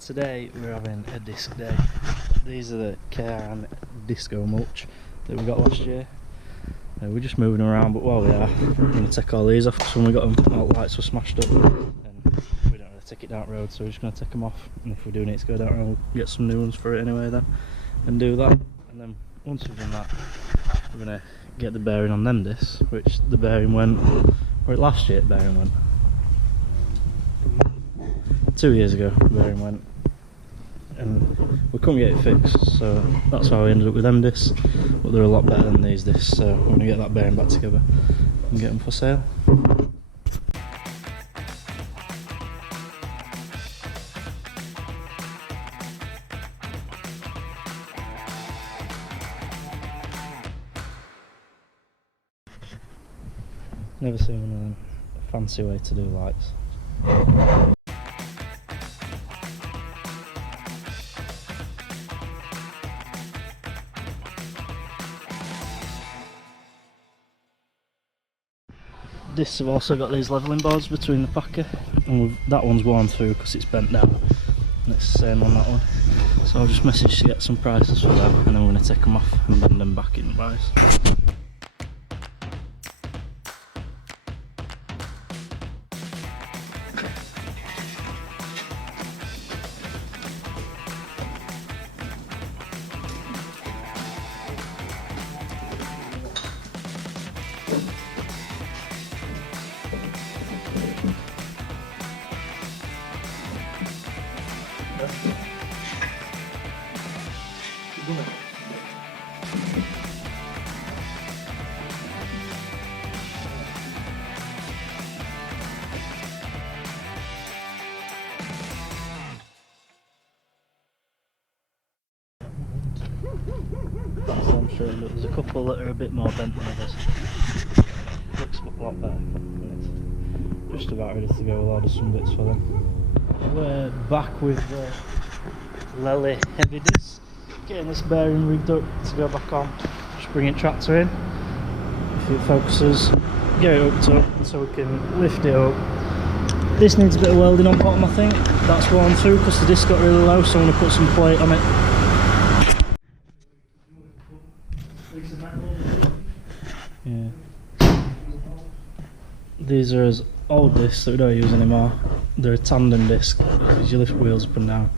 Today we're having a disc day. These are the KRM disco mulch that we got last year. We're just moving around, but while we are, we're going to take all these off because when we got them, all the lights were smashed up and we don't really take it down the road, so we're just going to take them off. And if we do need to go down the road, we'll get some new ones for it anyway then and do that. And then once we've done that, we're going to get the bearing on them discs, which the bearing went, or last year the bearing went. 2 years ago the bearing went and we couldn't get it fixed, so that's how we ended up with them discs, but they're a lot better than these discs, so we're going to get that bearing back together and get them for sale. Never seen one of them fancy way to do lights. Discs have also got these levelling boards between the packer, and that one's worn through because it's bent down, and it's the same on that one. So I'll just message to get some prices for them, and then we're going to take them off and bend them back in wise. That's them showing, but there's a couple that are a bit more bent than others. Looks a lot better. It's just about ready to go. We'll order some bits for them. We're back with the Lely heavy disc. Getting this bearing rigged up to go back on. Just bring it tractor in. If it focuses, get it up to so we can lift it up. This needs a bit of welding on bottom, I think. That's worn through because the disc got really low, so I'm going to put some plate on it. Yeah. These are as old discs that we don't use anymore. They're a tandem disc. As you lift wheels up and down,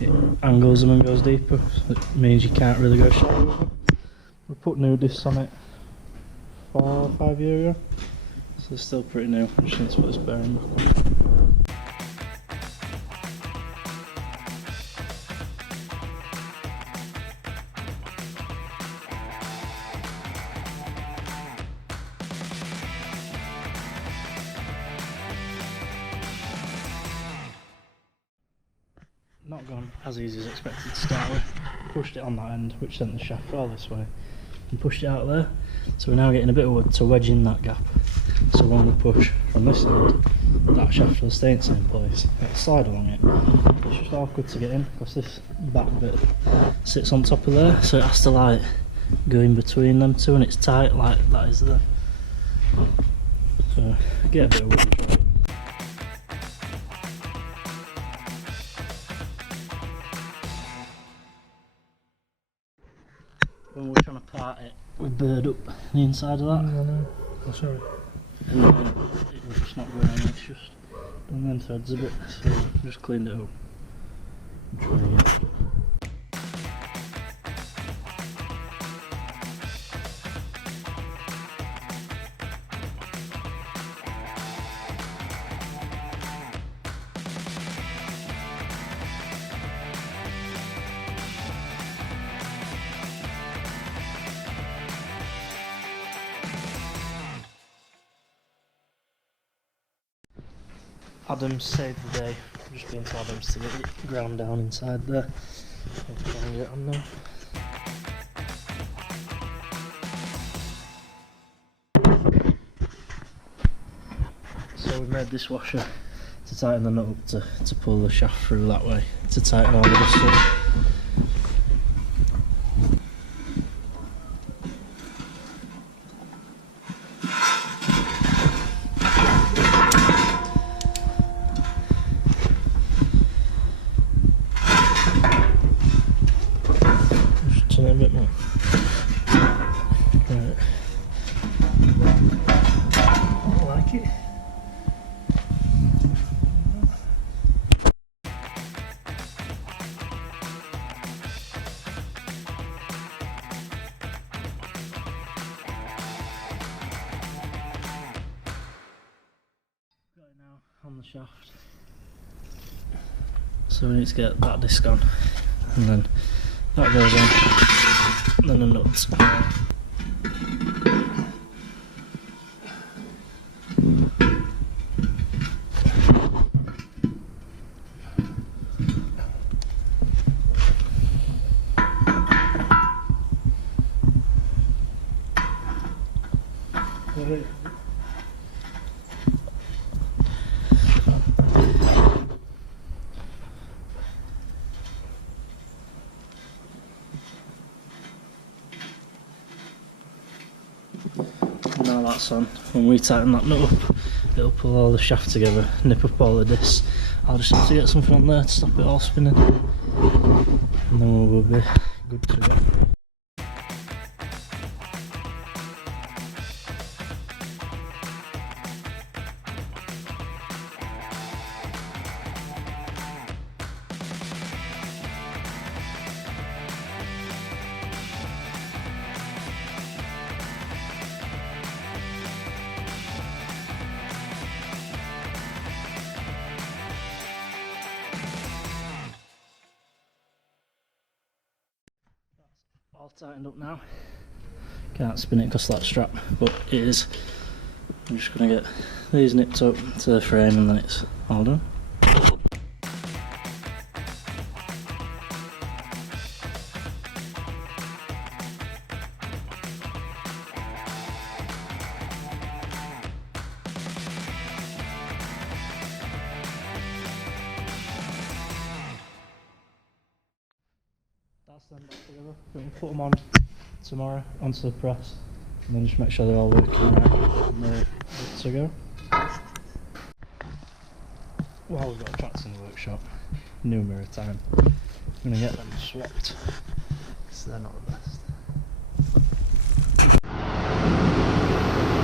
it angles them and goes deeper. It means you can't really go shallow with them. We put new discs on it 4 or 5 years ago, so they're still pretty new. I just need to put this bearing back on. Not gone as easy as expected to start with. Pushed it on that end, which sent the shaft all this way, and pushed it out there. So we're now getting a bit of wood to wedge in that gap. So when we push from this end, that shaft will stay in the same place. It'll slide along it. It's just awkward to get in because this back bit sits on top of there, so it has to like go in between them two, and it's tight like that is there. So get a bit of wood and try it. When we're trying to part it, we burred up the inside of that. No. Oh, sorry. And it was just not going on, it's just done them threads a bit, so just cleaned it up. And try it. Adam's saved the day. I've just been to Adam's to get it ground down inside there. I'll try and get on now. So we've made this washer to tighten the nut up to pull the shaft through that way, to tighten all of this stuff. now on the shaft. So we need to get that disc on, and then that goes on, and then the nuts. Now that's on, when we tighten that nut up, it'll pull all the shaft together, nip up all the discs. I'll just have to get something on there to stop it all spinning, and then we'll be good to go. All tightened up now. Can't spin it because of that strap, but it is. I'm just going to get these nipped up to the frame and then it's all done. That's them back together. We'll put them on tomorrow onto the press, and then just make sure they're all working right and they're good to go. Well, we've got tracks in the workshop. New mirror time. I'm going to get them swapped because they're not the best.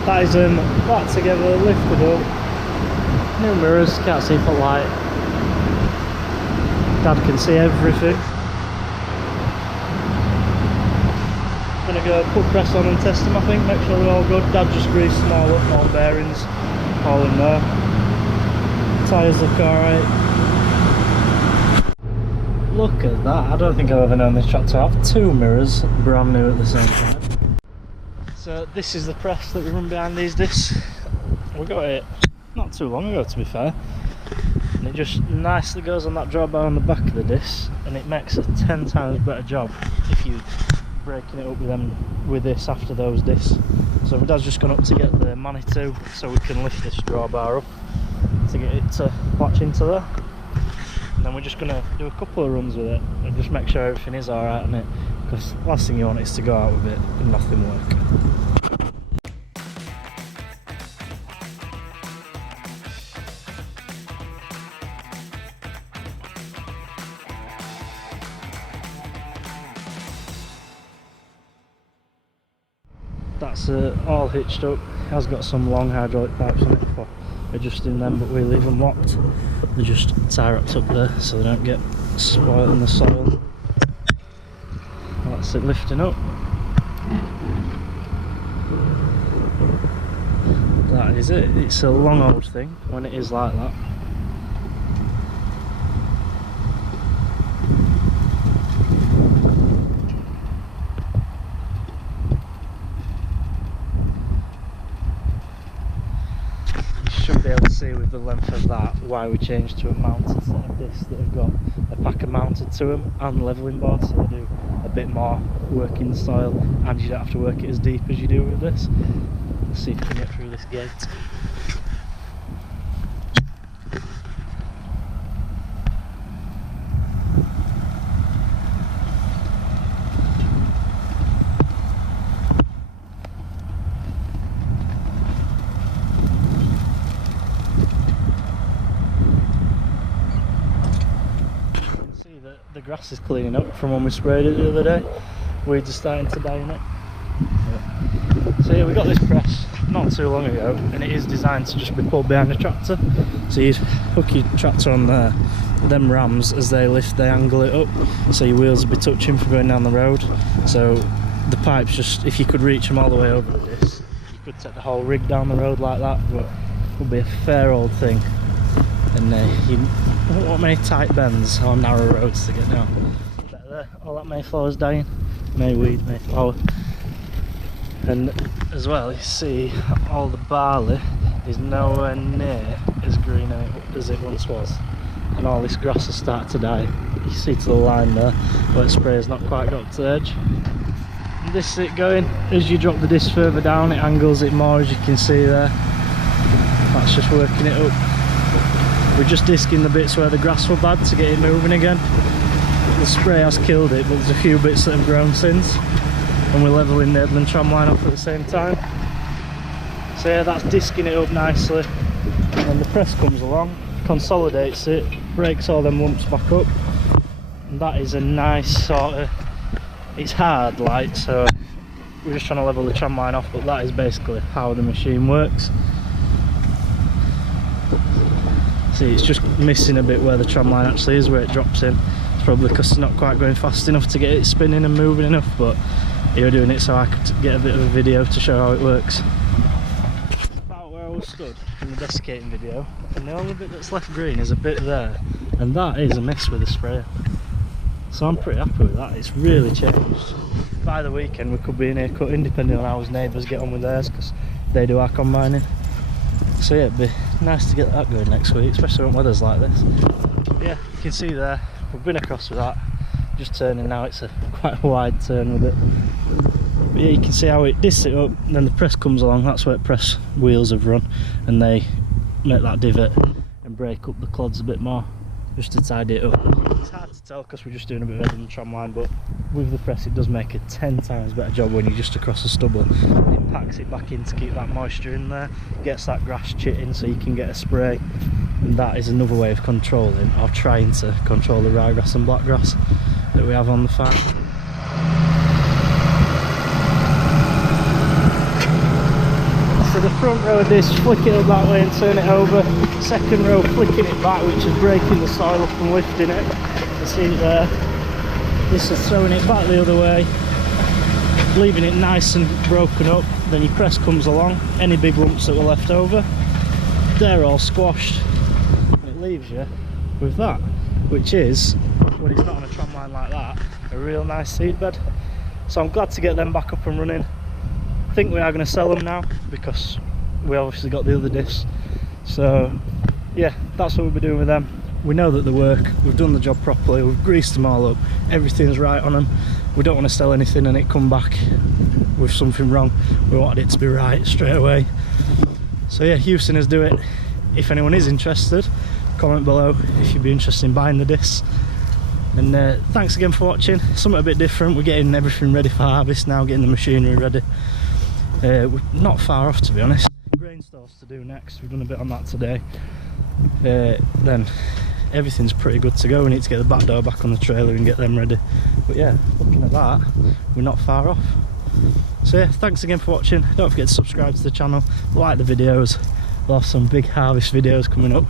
That is them back together, lifted up. New mirrors, can't see for light. Dad can see everything. Gonna go put press on and test them, I think, make sure they're all good. Dad just greased them all up, all bearings, all in there. Tyres look alright. Look at that, I don't think I've ever known this tractor to have two mirrors brand new at the same time. So this is the press that we run behind these discs. We got it not too long ago, to be fair. And it just nicely goes on that drawbar on the back of the disc, and it makes a 10 times better job if you breaking it up with this after those discs. So my dad's just gone up to get the Manitou so we can lift this drawbar up to get it to latch into there. And then we're just going to do a couple of runs with it and just make sure everything is alright on it, because the last thing you want is to go out with it and nothing work. That's all hitched up. It has got some long hydraulic pipes on it for adjusting them, but we leave them locked. They're just tie wrapped up there so they don't get spoiled in the soil. That's it lifting up. That is it. It's a long old thing when it is like that. Be able to see with the length of that why we changed to a mounted set of discs that have got a packer mounted to them and levelling boards, so they do a bit more work in the soil and you don't have to work it as deep as you do with this. Let's see if we can get through this gate. The grass is cleaning up from when we sprayed it the other day. Weeds are starting to die in it. So yeah, we got this press not too long ago, and it is designed to just be pulled behind the tractor. So you hook your tractor on there, them rams as they lift, they angle it up, so your wheels will be touching for going down the road. So the pipes, just if you could reach them all the way over this, you could take the whole rig down the road like that, but will be a fair old thing, and you don't want many tight bends or narrow roads to get down. There, all that mayflower's dying, mayweed, mayflower, and as well you see all the barley is nowhere near as green as it once was, and all this grass has started to die. You see to the line there where the sprayer's not quite got to the edge. And this is it going, as you drop the disc further down it angles it more, as you can see there. That's just working it up. We're just disking the bits where the grass were bad to get it moving again. The spray has killed it, but there's a few bits that have grown since, and we're levelling the headland tram line off at the same time. So yeah, that's disking it up nicely, and then the press comes along, consolidates it, breaks all them lumps back up, and that is a nice sort of, it's hard like, so we're just trying to level the tram line off, but that is basically how the machine works. See, it's just missing a bit where the tram line actually is, where it drops in. It's probably because it's not quite going fast enough to get it spinning and moving enough, but you're doing it so I could get a bit of a video to show how it works. About where I was stood in the desiccating video, and the only bit that's left green is a bit there, and that is a miss with the sprayer. So I'm pretty happy with that, it's really changed. By the weekend we could be in here cutting, depending on how his neighbours get on with theirs, because they do our combining. So yeah, it'd be nice to get that going next week, especially when weather's like this. But yeah, you can see there, we've been across with that, just turning now, it's quite a wide turn with it. But yeah, you can see how it discs it up, and then the press comes along, that's where press wheels have run, and they make that divot and break up the clods a bit more, just to tidy it up. It's hard to tell because we're just doing a bit of the tram line, but with the press it does make a 10 times better job when you're just across the stubble. It packs it back in to keep that moisture in there, gets that grass chitting so you can get a spray, and that is another way of controlling, or trying to control, the ryegrass and blackgrass that we have on the farm. So the front row of this, flick it up that way and turn it over. Second row, flicking it back, which is breaking the soil up and lifting it. You see it there. This is throwing it back the other way, leaving it nice and broken up. Then your press comes along, any big lumps that were left over, they're all squashed. And it leaves you with that, which is, when it's not on a tram line like that, a real nice seed bed. So I'm glad to get them back up and running. I think we are going to sell them now, because we obviously got the other discs. So yeah, that's what we'll be doing with them. We know that they work, we've done the job properly, we've greased them all up, everything's right on them. We don't want to sell anything and it come back with something wrong. We wanted it to be right straight away. So yeah, Houston do it. If anyone is interested, comment below if you'd be interested in buying the discs. And thanks again for watching. Something a bit different, we're getting everything ready for harvest now, getting the machinery ready. We're not far off, to be honest. Grain stores to do next, we've done a bit on that today. Then everything's pretty good to go. We need to get the back door back on the trailer and get them ready. But yeah, looking at that, we're not far off. So yeah, thanks again for watching. Don't forget to subscribe to the channel, like the videos. We'll have some big harvest videos coming up.